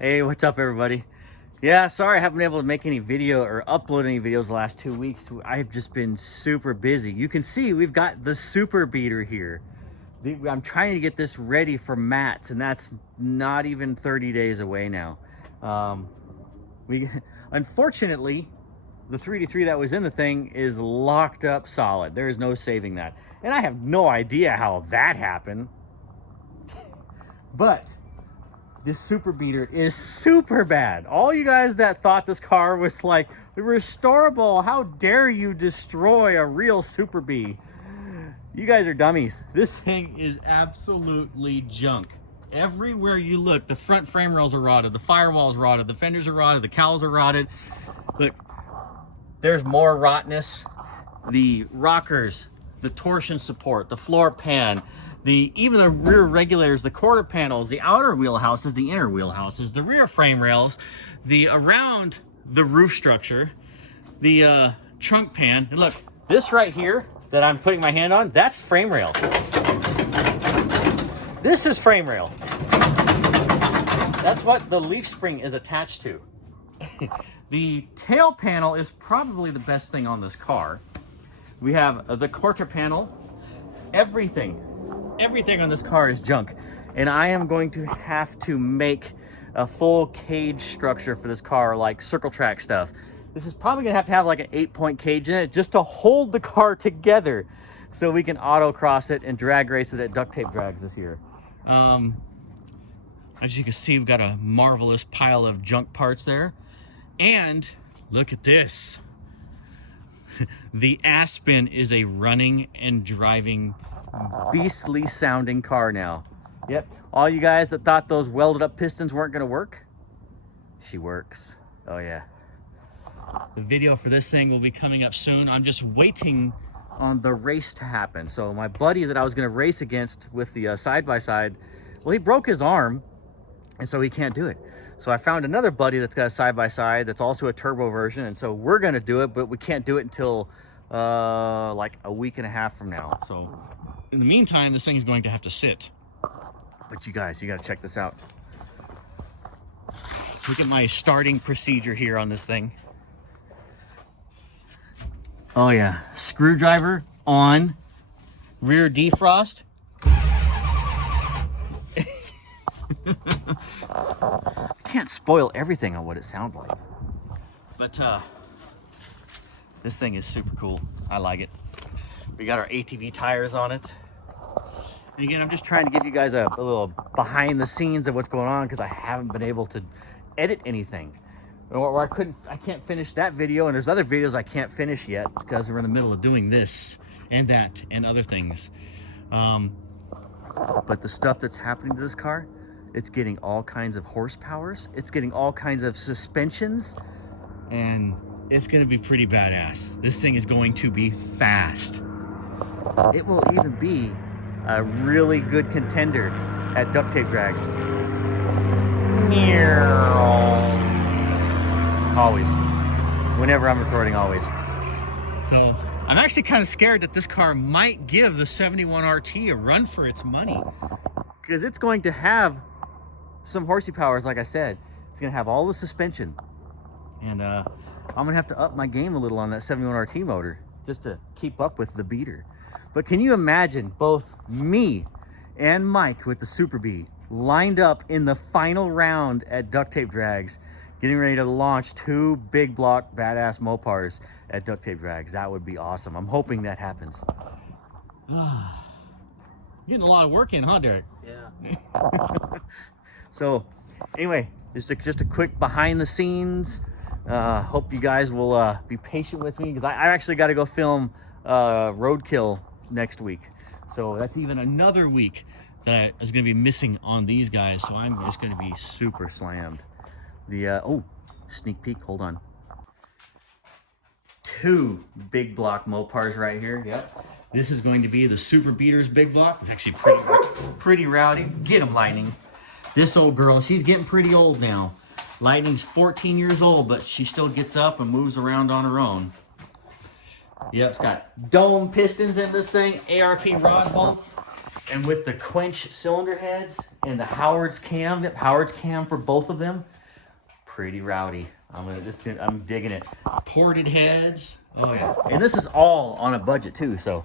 Hey, what's up everybody? Yeah, sorry I haven't been able to make any video or upload any videos the last 2 weeks. I've just been super busy. You can see we've got the Super Bee-ter here. I'm trying to get this ready for mats, and that's not even 30 days away now. Unfortunately, the 3D3 that was in the thing is locked up solid. There is no saving that. And I have no idea how that happened. But this Super Bee-ter is super bad. All you guys that thought this car was like restorable, how dare you destroy a real Super Bee? You guys are dummies. This thing is absolutely junk. Everywhere you look, the front frame rails are rotted, the firewall's rotted, the fenders are rotted, the cowls are rotted. Look, there's more rottenness. The rockers, the torsion support, the floor pan, even the rear regulators, the quarter panels, the outer wheel houses, the inner wheel houses, the rear frame rails, around the roof structure, the trunk pan. And look, this right here that I'm putting my hand on, that's frame rail. This is frame rail. That's what the leaf spring is attached to. The tail panel is probably the best thing on this car. We have the quarter panel. Everything on this car is junk. And I am going to have to make a full cage structure for this car, like circle track stuff. This is probably gonna have to have like an 8-point cage in it just to hold the car together so we can autocross it and drag race it at duct tape drags this year. As you can see, we've got a marvelous pile of junk parts there. And look at this. The Aspen is a running and driving beastly sounding car now. Yep, all you guys that thought those welded up pistons weren't gonna work, she works. Oh yeah. The video for this thing will be coming up soon. I'm just waiting on the race to happen. So my buddy that I was gonna race against with the side-by-side, well, he broke his arm, and so he can't do it. So I found another buddy that's got a side-by-side that's also a turbo version, and so we're gonna do it, but we can't do it until like a week and a half from now. So in the meantime, this thing is going to have to sit. But you guys, you gotta check this out. Look at my starting procedure here on this thing. Oh yeah, screwdriver on, rear defrost. I can't spoil everything on what it sounds like. But this thing is super cool. I like it. We got our ATV tires on it. And again, I'm just trying to give you guys a little behind the scenes of what's going on, because I haven't been able to edit anything. Or I can't finish that video, and there's other videos I can't finish yet because we're in the middle of doing this and that and other things. But the stuff that's happening to this car, it's getting all kinds of horsepowers, it's getting all kinds of suspensions, and it's gonna be pretty badass. This thing is going to be fast. It will even be a really good contender at duct tape drags. Always. Whenever I'm recording, always. So I'm actually kind of scared that this car might give the 71 RT a run for its money, because it's going to have some horsey powers. Like I said, it's going to have all the suspension, and I'm going to have to up my game a little on that 71 RT motor just to keep up with the Bee-ter. But can you imagine both me and Mike with the Super Bee lined up in the final round at duct tape drags, getting ready to launch 2 big block badass Mopars at duct tape drags? That would be awesome. I'm hoping that happens. Getting a lot of work in, huh, Derek? Yeah. So anyway, just a quick behind the scenes. Hope you guys will be patient with me, because I actually got to go film Roadkill next week. So that's even another week that I was going to be missing on these guys. So I'm just going to be super slammed. Oh, sneak peek, hold on. 2 big block Mopars right here. Yep. This is going to be the Super Bee-ter's big block. It's actually pretty rowdy. Get him, Lightning. This old girl, she's getting pretty old now. Lightning's 14 years old, but she still gets up and moves around on her own. Yep, it's got dome pistons in this thing, ARP rod bolts. And with the quench cylinder heads and the Howard's cam for both of them, pretty rowdy. I'm digging it. Ported heads. Oh yeah. And this is all on a budget too. So,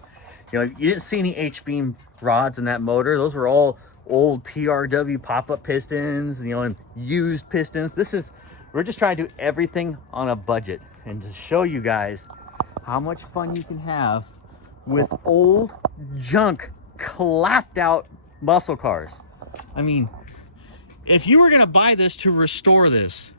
you didn't see any H-beam rods in that motor. Those were all old TRW pop-up pistons, and used pistons. We're just trying to do everything on a budget and to show you guys how much fun you can have with old junk clapped out muscle cars. I mean, if you were gonna buy this to restore this,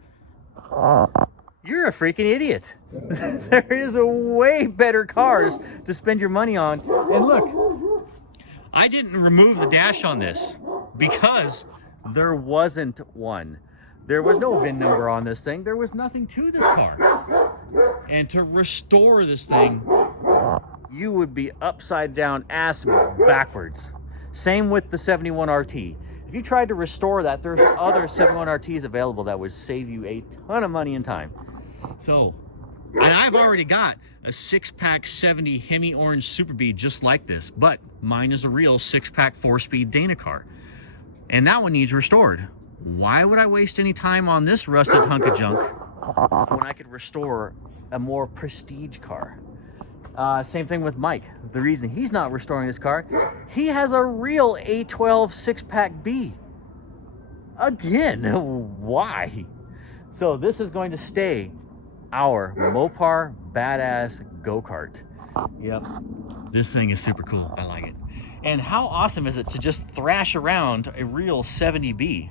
you're a freaking idiot. There is a way better cars to spend your money on. And look, I didn't remove the dash on this because there wasn't one. There was no VIN number on this thing. There was nothing to this car. And to restore this thing, you would be upside down, ass backwards. Same with the 71 RT. If you tried to restore that, there's other 71 RTs available that would save you a ton of money and time. So, and I've already got a 6-pack 70 Hemi Orange Super Bee just like this, but mine is a real 6-pack 4-speed Dana car. And that one needs restored. Why would I waste any time on this rusted hunk of junk when I could restore a more prestige car? Same thing with Mike. The reason he's not restoring this car, he has a real A12 6-pack B. Again, why? So this is going to stay our Mopar badass go-kart. Yep, this thing is super cool. I like it. And how awesome is it to just thrash around a real 70B?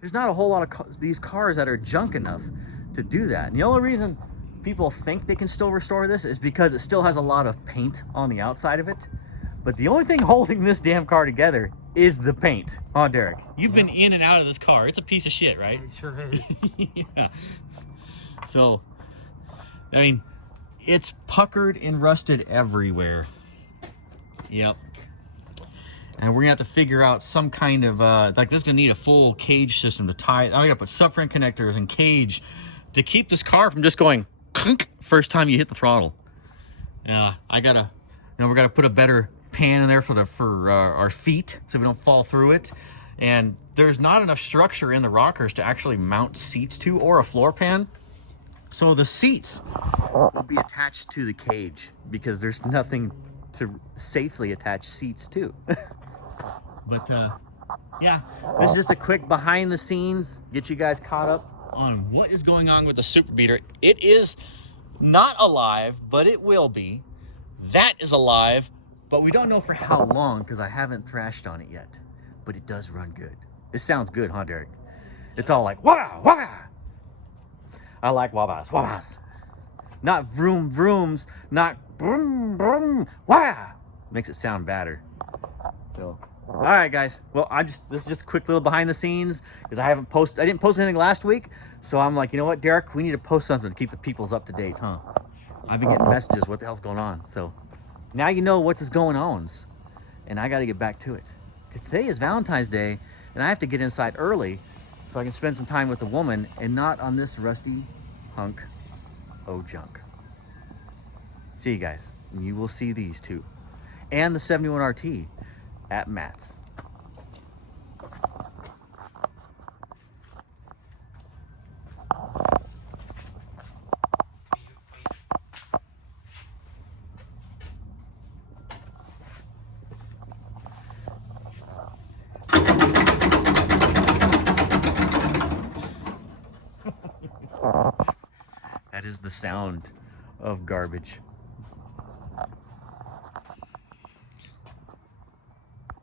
There's not a whole lot of these cars that are junk enough to do that. And the only reason people think they can still restore this is because it still has a lot of paint on the outside of it. But the only thing holding this damn car together is the paint. Oh, Derek, you've been in and out of this car. It's a piece of shit, right? It sure is. Yeah. So, I mean, it's puckered and rusted everywhere. Yep. And we're gonna have to figure out some kind of like this is gonna need a full cage system to tie it. I'm gonna put subframe connectors and cage to keep this car from just going clunk first time you hit the throttle. I gotta, we're gonna put a better pan in there for our feet so we don't fall through it. And there's not enough structure in the rockers to actually mount seats to, or a floor pan. So the seats will be attached to the cage because there's nothing to safely attach seats to. But yeah, this is just a quick behind the scenes, get you guys caught up on what is going on with the Super Bee-ter. It is not alive, but it will be. That is alive, but we don't know for how long because I haven't thrashed on it yet. But it does run good. It sounds good, huh, Derek? It's all like wah wah. I like wah-wahs, wah-wahs. Not vroom vrooms, not brum brum wah. Makes it sound better. So, all right, guys. Well, this is just a quick little behind the scenes because I didn't post anything last week. So I'm like, you know what, Derek, we need to post something to keep the peoples up to date, huh? I've been getting messages, what the hell's going on? So now you know what's going on, and I got to get back to it because today is Valentine's Day, and I have to get inside early so I can spend some time with the woman and not on this rusty hunk of junk. See you guys. And you will see these two and the 71 RT at Matt's. That is the sound of garbage.